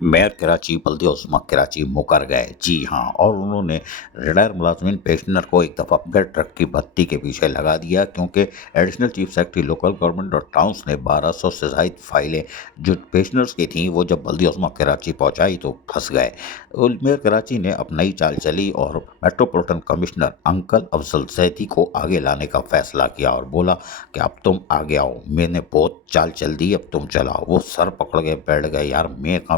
Mayor Karachi बल्दे उस्मा कराची मुकर गए। जी हाँ, और उन्होंने रिटायर मुलाजमीन पेंशनर को एक दफ़ा फिर ट्रक की बत्ती के पीछे लगा दिया, क्योंकि additional chief secretary local government और टाउन्स ने 1200 से ज़ायद फाइलें जो पेंशनर्स की थीं वो जब बल्दे उस्मा कराची पहुंचाई तो फंस गए। मेयर कराची ने अब नई चाल चली और metropolitan commissioner uncle Afzal Zaidi को आगे लाने का फैसला किया और बोला कि अब तुम आगे आओ, मैंने बहुत चाल चल दी, अब तुम चलाओ। वो सर पकड़ के बैठ गए, यार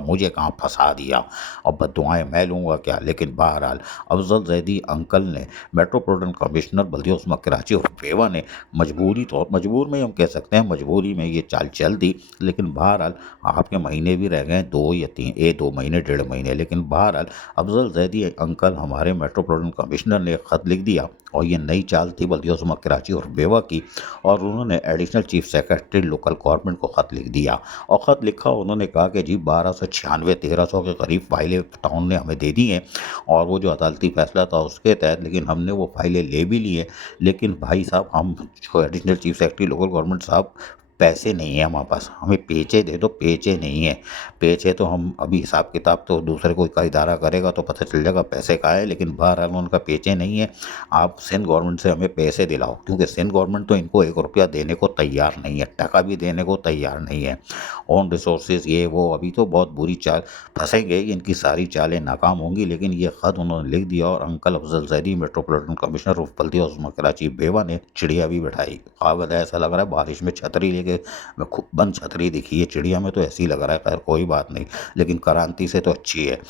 मुझे कहाँ फंसा दिया, अब बददुआएं मैं लूँगा क्या। लेकिन बहरहाल अफजल जैदी अंकल ने मेट्रोपॉलिटन कमिश्नर बल्दिया उस्मा कराची और पेवा ने मजबूर में हम कह सकते हैं, मजबूरी में ये चाल चल दी। लेकिन बहरहाल आपके महीने भी रह गए 2 या 3, 2 महीने 1.5 महीने, लेकिन बहरहाल अफजल जैदी अंकल हमारे मेट्रोपॉलिटन कमिश्नर ने ख़त लिख दिया और ये नई चाल थी बल्दिया उस्मा कराची और पेवा की। और उन्होंने additional chief secretary local government को ख़त लिख दिया और ख़त लिखा, उन्होंने कहा कि जी 1296 1300 के करीब फाइलें टाउन ने हमें दे दी हैं और वो जो अदालती फैसला था उसके तहत, लेकिन हमने वो फाइलें ले भी ली हैं। लेकिन भाई साहब, हम जो additional chief secretary local government साहब, पैसे नहीं है हमारे पास, हमें पेचे दे दो। पेचे नहीं है, पेचे तो हम अभी हिसाब किताब तो दूसरे कोई का इदारा करेगा तो पता चल जाएगा पैसे का है, लेकिन बहरहाल उनका पेचे नहीं है। आप सिंध गवर्नमेंट से हमें पैसे दिलाओ, क्योंकि सिंध गवर्नमेंट तो इनको 1 रुपया देने को तैयार नहीं है, टका भी देने को तैयार नहीं है। ऑन रिसोर्सेज ये वो, अभी तो बहुत बुरी चाल फंसेंगे, इनकी सारी चालें नाकाम होंगी। लेकिन ये ख़त उन्होंने लिख दिया और uncle Afzal Zaidi metropolitan commissioner of बल्दिया उस्मा कराची बेवा ने चिड़िया भी बैठाई। काबिल ऐसा लग रहा है बारिश में छतरी लेके, मैं खूब बंद छतरी दिखी है, चिड़िया में तो ऐसी ही लग रहा है। खैर कोई बात नहीं, लेकिन क्रांति से तो अच्छी है।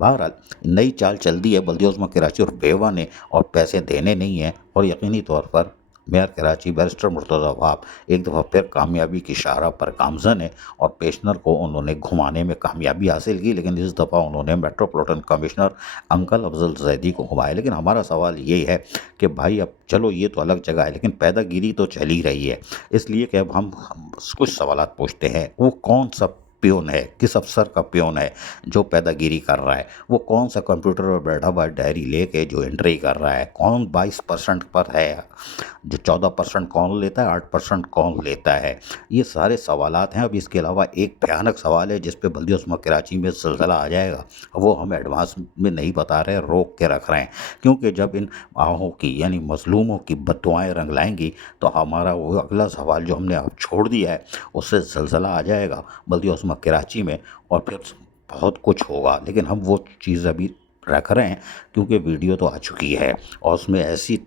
बहरहाल नई चाल चल दी है बल्दिया उस्मा कराची और बेवा ने, और पैसे देने नहीं हैं। और यकीनी तौर पर मेयर कराची बैरिस्टर मुर्तज़ा वहाब एक दफ़ा फिर कामयाबी की शाहराह पर गामज़न है और पेशनर को उन्होंने घुमाने में कामयाबी हासिल की। लेकिन इस दफ़ा उन्होंने metropolitan commissioner uncle Afzal Zaidi को घुमाया। लेकिन हमारा सवाल ये है कि भाई अब चलो ये तो अलग जगह है, लेकिन पैदागिरी तो चल ही रही है। इसलिए कि अब हम कुछ सवालात पूछते हैं, वो कौन सा प्योन है, किस अफसर का प्योन है जो पैदागिरी कर रहा है, वो कौन सा कंप्यूटर पर बैठा हुआ डायरी लेके जो एंट्री कर रहा है, कौन 22% पर है, जो 14% कौन लेता है, 8% कौन लेता है। ये सारे सवालात हैं। अब इसके अलावा एक भयानक सवाल है जिस पे बल्दिया उस्मा कराची में ज़लज़ला आ जाएगा, वो हम एडवांस में नहीं बता रहे, रोक के रख रहे हैं, क्योंकि जब इन आहों की यानी मजलूमों की बद्दुआएं रंग लाएंगी तो हमारा वो अगला सवाल जो हमने अब छोड़ दिया है उससे ज़लज़ला आ जाएगा बल्दिया उस्मा कराची में, और फिर बहुत कुछ होगा। लेकिन हम वो चीज़ अभी रख रहे हैं क्योंकि वीडियो तो आ चुकी है और उसमें ऐसी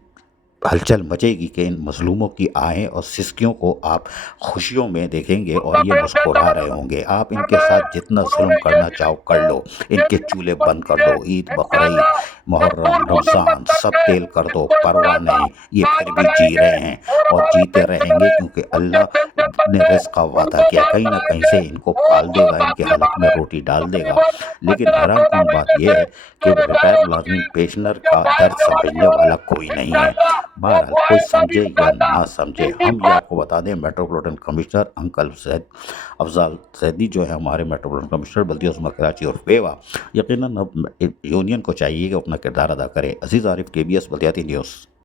हलचल मचेगी कि इन मज़लूमों की आहें और सिसकियों को आप खुशियों में देखेंगे और ये मुस्कुरा रहे होंगे। आप इनके साथ जितना जुल्म करना चाहो कर लो, इनके चूल्हे बंद कर दो, ईद बकरीद मुहर्रम रमज़ान सब तेल कर दो, परवाह नहीं, ये फिर भी जी रहे हैं और जीते रहेंगे, क्योंकि अल्लाह ने रिज़्क़ का वादा किया, कहीं ना कहीं से इनको पाल देगा, इनके हलक में रोटी डाल देगा। लेकिन हैरान कौन बात यह है कि रिटायर मुलाजमीन पेंशनर का दर्द समझने वाला कोई नहीं है। बहरहाल कोई समझे या ना समझे, हम ये आपको बता दें, metropolitan commissioner uncle Afzal Zaidi जो है हमारे मेट्रोपॉलिटन कमिश्नर बल्दिया उस्मा कराची और पेवा, यकीनन अब यूनियन को चाहिए कि अपना किरदार अदा करे। अजीज़ आरिफ, KBS बल्दियाती न्यूज़।